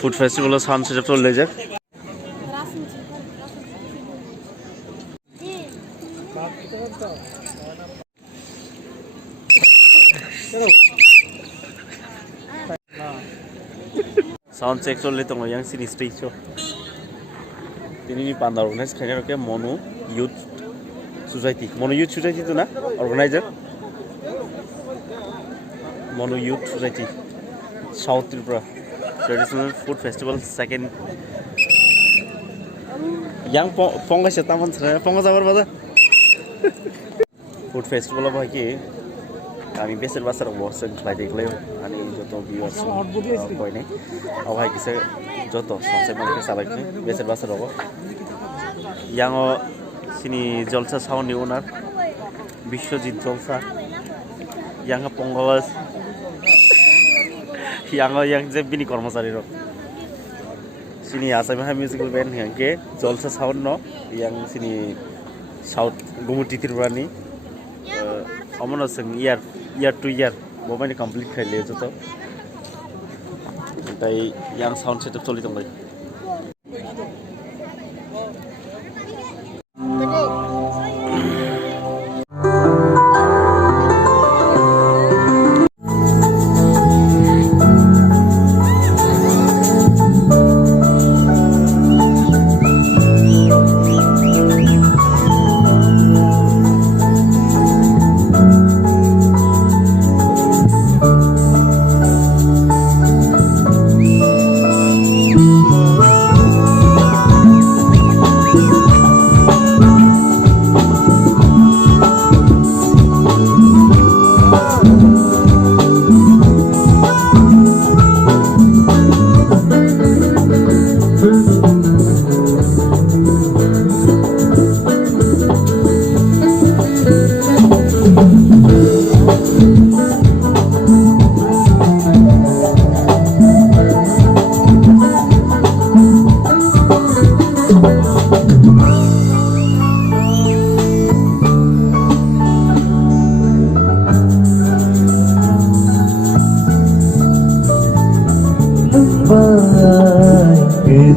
Food festival sound setup চলে যাক sound check chole tong yang sini stage show tini ni pandar organize khaina ke mono youth society to na organizer mono youth society south tripura traditional food festival second yang ponga se taman ponga jabar baza food festival ba ki kami besar basar bosen khlai deklai ani joto viewers koi nei awai kise joto somse mane sabai ni besar basar hobo yang sini jalsa sound ni owner Biswajit Jalsha yang ponggawas yang je bini kormachari rok sini asami ha musical band hangke jalsa sound no yang sini south gumuti tripurani amana sing year to year mobile complete khaile joto tai yang sound setup choli tonglai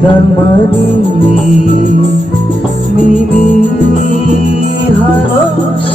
dan mani mimi haros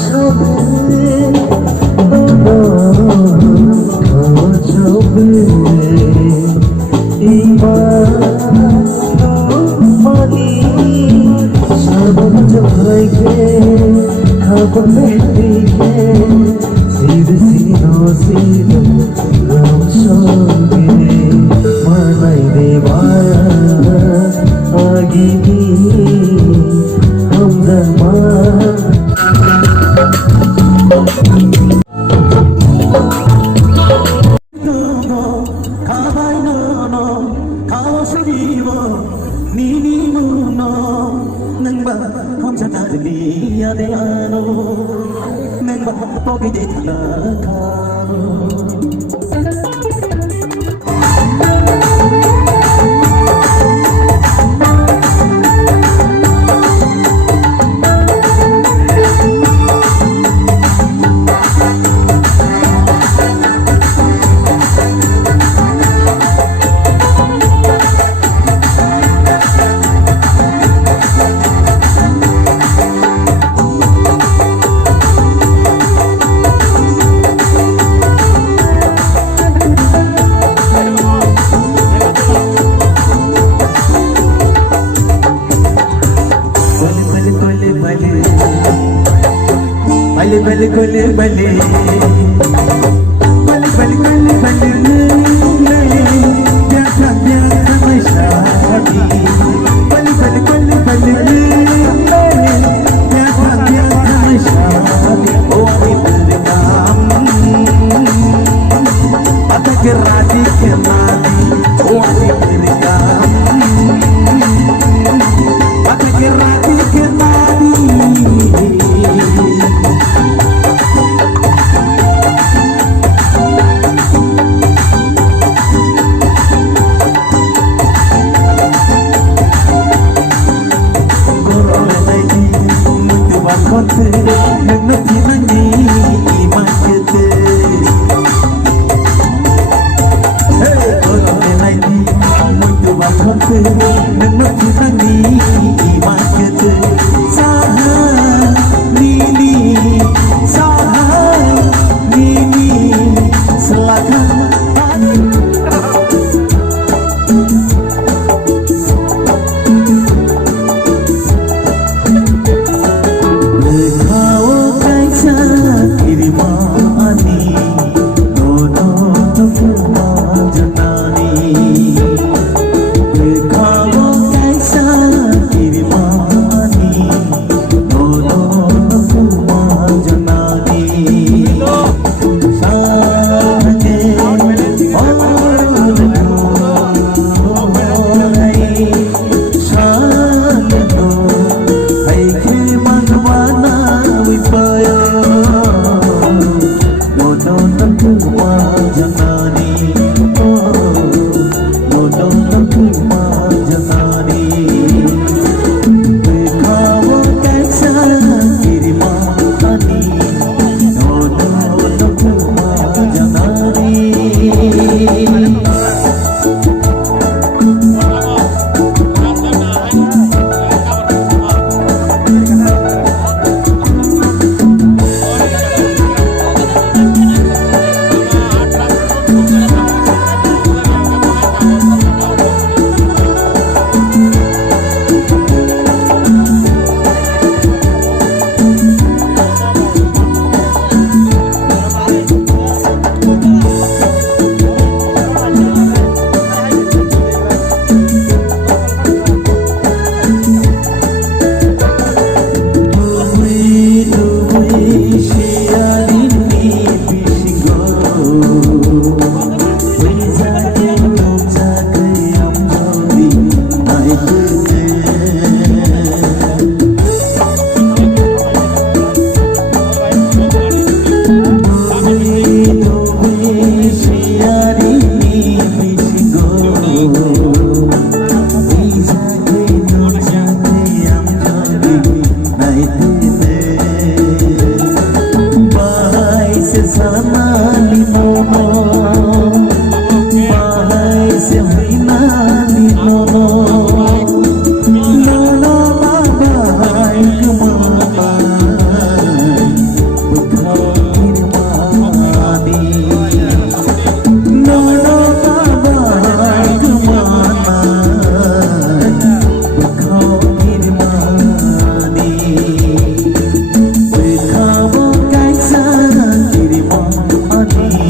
से सानाली mono bahai se huinali nono nono bahai kemana bukhau kirmani nono bahai kemana bukhau kirmani bukhau kaisa kirmani nono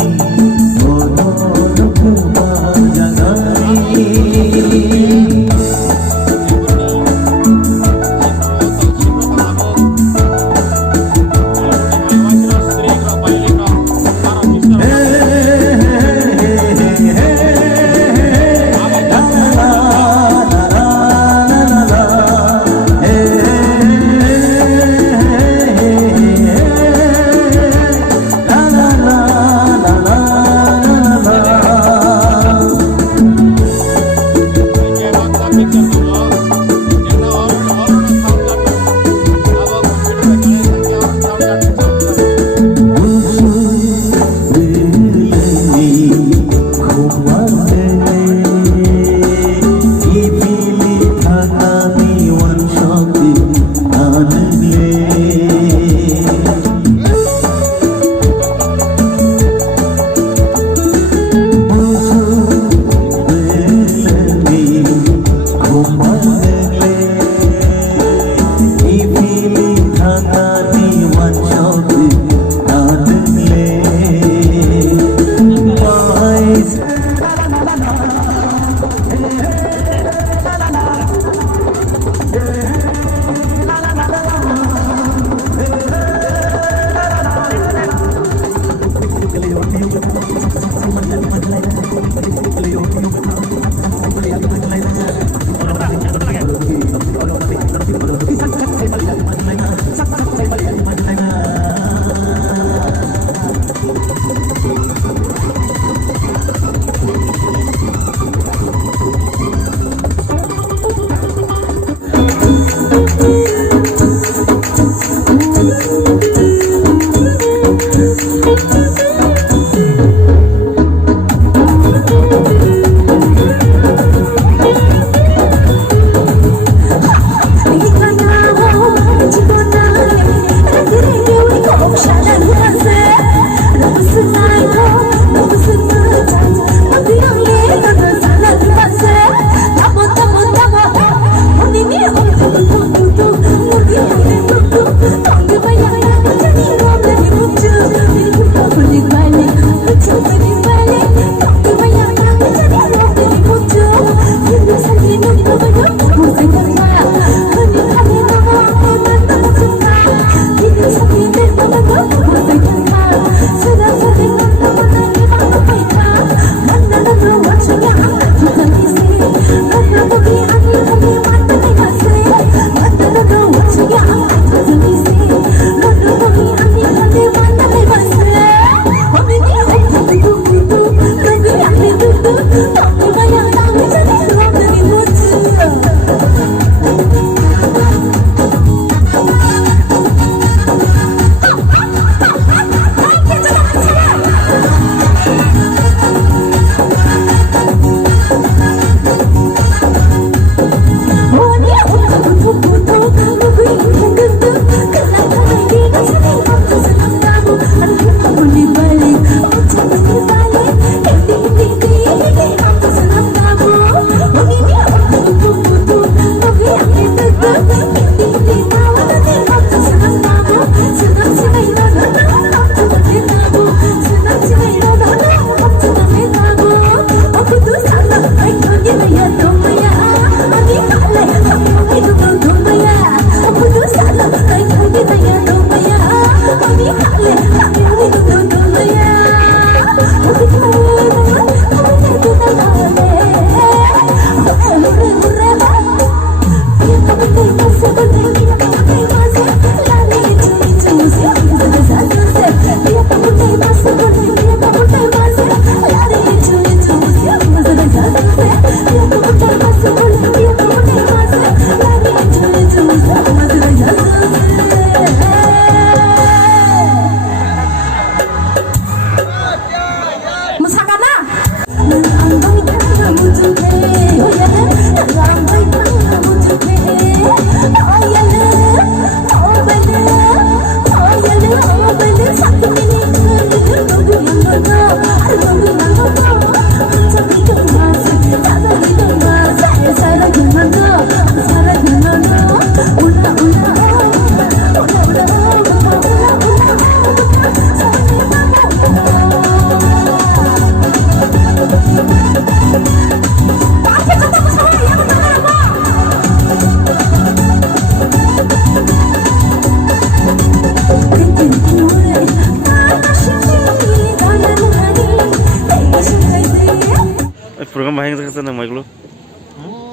program bahaya yang sekarang nama itu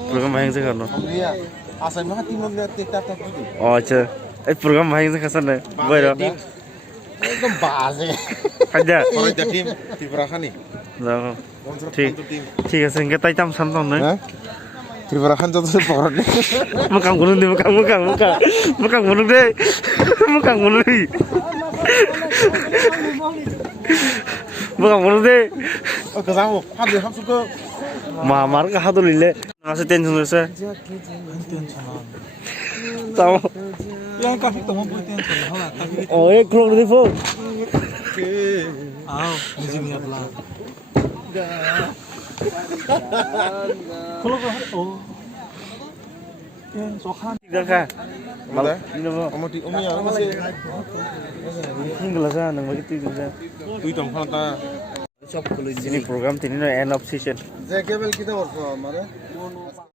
program bahaya yang sekarang Iya, asal mah timur lihat kita tadi. oh aja program bahaya yang sekarang boleh Itu bahasa. aja Kalau jadi di Perahan nih. Nah, Sponsor ঠিক tim. ঠিক আছে ইনকে তাই তাম শান্ত নয় Hah? Di Perahan jatuh sepuluh nih. muka gunung deh muka gunung deh muka gunung deh muka gunung deh Oh, kesamu. Hadir ham suka. মামার কাহা তো লিলে আছে টেনশন হয়েছে তাও Yang kaki kamu buat yang salah, kaki ও এক ক্রোক দিব aw, mesti ingat lah. Kalau kau, oh, yang sokan. দেখা Mana? ini apa Kamu di Umi ya, masih. ini gelasnya nang bagi tuh gelasnya Tuh itu mana ta? ini program ini no end of season Saya kebel kita work, mana?